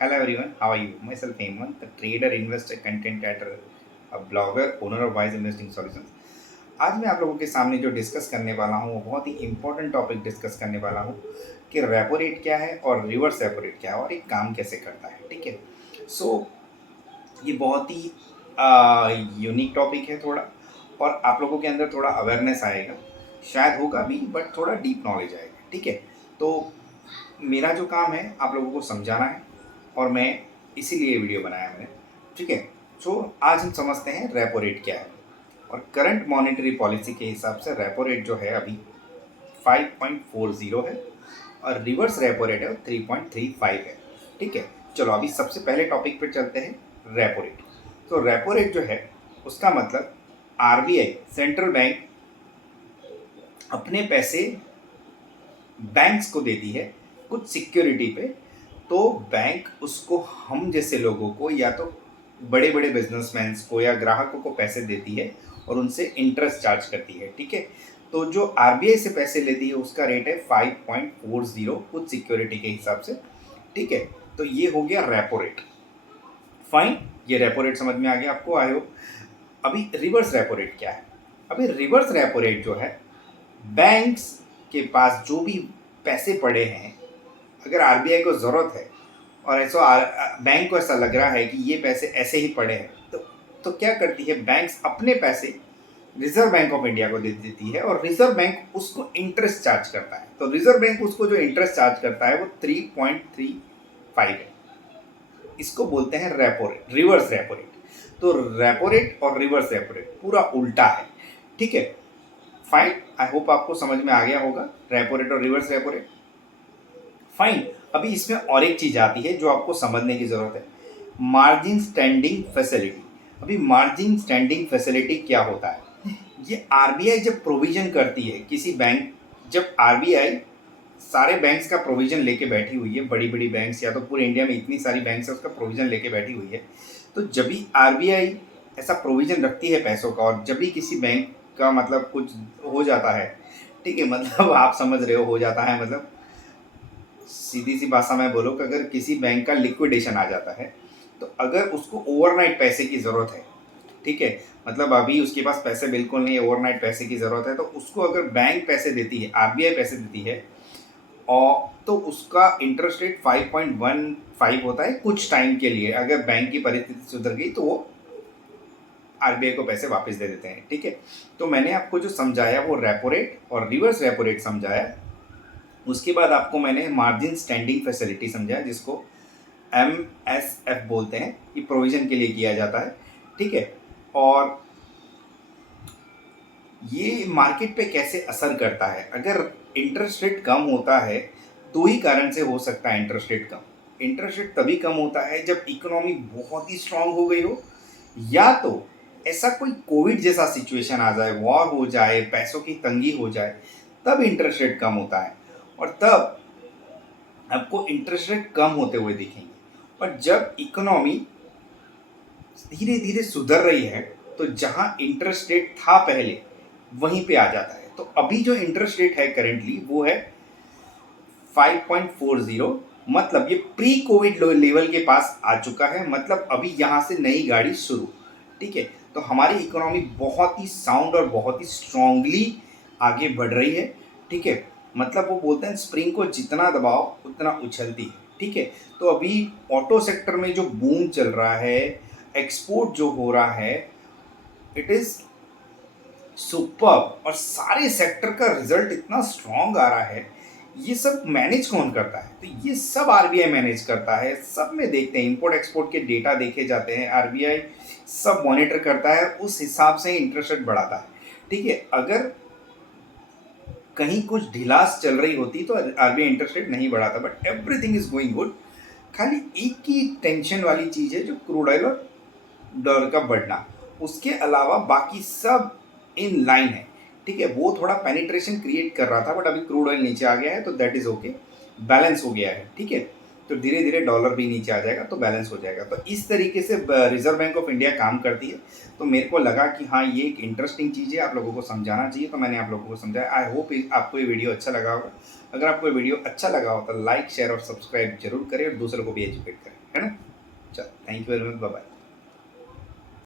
Hello everyone, how are you? Myself Hemant, a trader, investor, content creator, a blogger, owner of Wise Investing Solutions. आज मैं आप लोगों के सामने जो डिस्कस करने वाला हूँ वो बहुत ही इंपॉर्टेंट टॉपिक डिस्कस करने वाला हूँ कि रेपो रेट क्या है और रिवर्स रेपो रेट क्या है और ये काम कैसे करता है। ठीक है, ये बहुत ही यूनिक टॉपिक है थोड़ा, और आप लोगों के अंदर थोड़ा अवेयरनेस आएगा, शायद होगा भी बट थोड़ा डीप नॉलेज आएगा। ठीक है, तो मेरा जो काम है आप लोगों को समझाना है और मैं इसीलिए वीडियो बनाया मैंने। ठीक है, आज हम समझते हैं रेपो रेट क्या है। और करंट मॉनेटरी पॉलिसी के हिसाब से रेपो रेट जो है अभी 5.40 है और रिवर्स रेपो रेट है 3.35 है। ठीक है, चलो अभी सबसे पहले टॉपिक पे चलते हैं, रेपो रेट। तो रेपो रेट जो है उसका मतलब आरबीआई सेंट्रल बैंक अपने पैसे बैंक्स को देती है कुछ सिक्योरिटी पे, तो बैंक उसको हम जैसे लोगों को या तो बड़े बड़े बिजनेसमैन को या ग्राहकों को पैसे देती है और उनसे इंटरेस्ट चार्ज करती है। ठीक है, तो जो आरबीआई से पैसे लेती है उसका रेट है 5.40 कुछ सिक्योरिटी के हिसाब से। ठीक है, तो ये हो गया रेपो रेट। फाइन, ये रेपो रेट समझ में आ गया आपको, आई होप। अभी रिवर्स रेपो रेट क्या है? अभी रिवर्स रेपो रेट जो है, बैंक्स के पास जो भी पैसे पड़े हैं, अगर आरबीआई को ज़रूरत है और बैंक को ऐसा लग रहा है कि ये पैसे ऐसे ही पड़े हैं, तो क्या करती है, बैंक्स अपने पैसे रिजर्व बैंक ऑफ इंडिया को दे देती है और रिजर्व बैंक उसको इंटरेस्ट चार्ज करता है। तो रिजर्व बैंक उसको जो इंटरेस्ट चार्ज करता है वो 3.35 है। इसको बोलते हैं repo rate, reverse repo rate. तो रेपो रेट और रिवर्स रेपो रेट पूरा उल्टा है। ठीक है, फाइन, आई होप आपको समझ में आ गया होगा रेपो रेट और रिवर्स रेपो रेट। फाइन, अभी इसमें और एक चीज आती है जो आपको समझने की जरूरत है, मार्जिन स्टैंडिंग फैसिलिटी। अभी मार्जिन स्टैंडिंग फैसिलिटी क्या होता है? ये आरबीआई जब प्रोविजन करती है किसी बैंक, जब आरबीआई सारे बैंक्स का प्रोविजन लेके बैठी हुई है, बड़ी बड़ी बैंक्स या तो पूरे इंडिया में इतनी सारी बैंक्स है उसका प्रोविजन लेके बैठी हुई है, तो जब भी आरबीआई ऐसा प्रोविजन रखती है पैसों का और जब भी किसी बैंक का मतलब कुछ हो जाता है, ठीक है, मतलब आप समझ रहे हो जाता है मतलब सीधी सी भाषा में बोलो कि अगर किसी बैंक का लिक्विडेशन आ जाता है, तो अगर उसको ओवरनाइट पैसे की ज़रूरत है, ठीक है, मतलब अभी उसके पास पैसे बिल्कुल नहीं है, ओवरनाइट पैसे की ज़रूरत है, तो उसको अगर बैंक पैसे देती है, आरबीआई पैसे देती है, और तो उसका इंटरेस्ट रेट 5.15 होता है कुछ टाइम के लिए। अगर बैंक की परिस्थिति सुधर गई तो वो आरबीआई को पैसे वापस दे देते हैं। ठीक है, तो मैंने आपको जो समझाया वो रेपो रेट और रिवर्स रेपो रेट समझाया। उसके बाद आपको मैंने मार्जिन स्टैंडिंग फैसिलिटी समझाया, जिसको MSF बोलते हैं, ये प्रोविजन के लिए किया जाता है। ठीक है, और ये मार्केट पे कैसे असर करता है? अगर इंटरेस्ट रेट कम होता है, दो ही कारण से हो सकता है इंटरेस्ट रेट कम। इंटरेस्ट रेट तभी कम होता है जब इकोनॉमी बहुत ही स्ट्रांग हो गई हो, या तो ऐसा कोई कोविड जैसा सिचुएशन आ जाए, वॉर हो जाए, पैसों की तंगी हो जाए, तब इंटरेस्ट रेट कम होता है और तब आपको इंटरेस्ट रेट कम होते हुए दिखेंगे। और जब इकोनॉमी धीरे धीरे सुधर रही है, तो जहां इंटरेस्ट रेट था पहले वहीं पे आ जाता है। तो अभी जो इंटरेस्ट रेट है करेंटली वो है 5.40, मतलब ये प्री कोविड लेवल के पास आ चुका है, मतलब अभी यहाँ से नई गाड़ी शुरू। ठीक है, तो हमारी इकोनॉमी बहुत ही साउंड और बहुत ही स्ट्रांगली आगे बढ़ रही है। ठीक है, मतलब वो बोलते हैं स्प्रिंग को जितना दबाओ उतना उछलती है। ठीक है, तो अभी ऑटो सेक्टर में जो बूम चल रहा है, एक्सपोर्ट जो हो रहा है, इट इज़ सुपर, और सारे सेक्टर का रिजल्ट इतना स्ट्रांग आ रहा है। ये सब मैनेज कौन करता है? तो ये सब आरबीआई मैनेज करता है। सब में देखते हैं, इंपोर्ट एक्सपोर्ट के डेटा देखे जाते हैं, आरबीआई सब मॉनिटर करता है, उस हिसाब से इंटरेस्ट रेट बढ़ाता है। ठीक है, अगर कहीं कुछ ढिलास चल रही होती तो आरबीआई इंटरेस्ट रेट नहीं बढ़ाता, but everything is going good. खाली एक ही टेंशन वाली चीज़ है जो क्रूड ऑयल और डॉलर का बढ़ना, उसके अलावा बाकी सब इन लाइन है। ठीक है, वो थोड़ा पेनिट्रेशन क्रिएट कर रहा था, बट अभी क्रूड ऑयल नीचे आ गया है तो दैट इज ओके, बैलेंस हो गया है। ठीक है, तो धीरे धीरे डॉलर भी नीचे आ जाएगा, तो बैलेंस हो जाएगा। तो इस तरीके से रिजर्व बैंक ऑफ इंडिया काम करती है। तो मेरे को लगा कि हाँ, ये एक इंटरेस्टिंग चीज़ है, आप लोगों को समझाना चाहिए, तो मैंने आप लोगों को समझाया। आई होप आपको ये वीडियो अच्छा लगा होगा। अगर आपको ये वीडियो अच्छा लगा हो तो लाइक शेयर और सब्सक्राइब जरूर करें और दूसरों को भी एजुकेट करें, है ना। चलो, thank you very much, bye bye.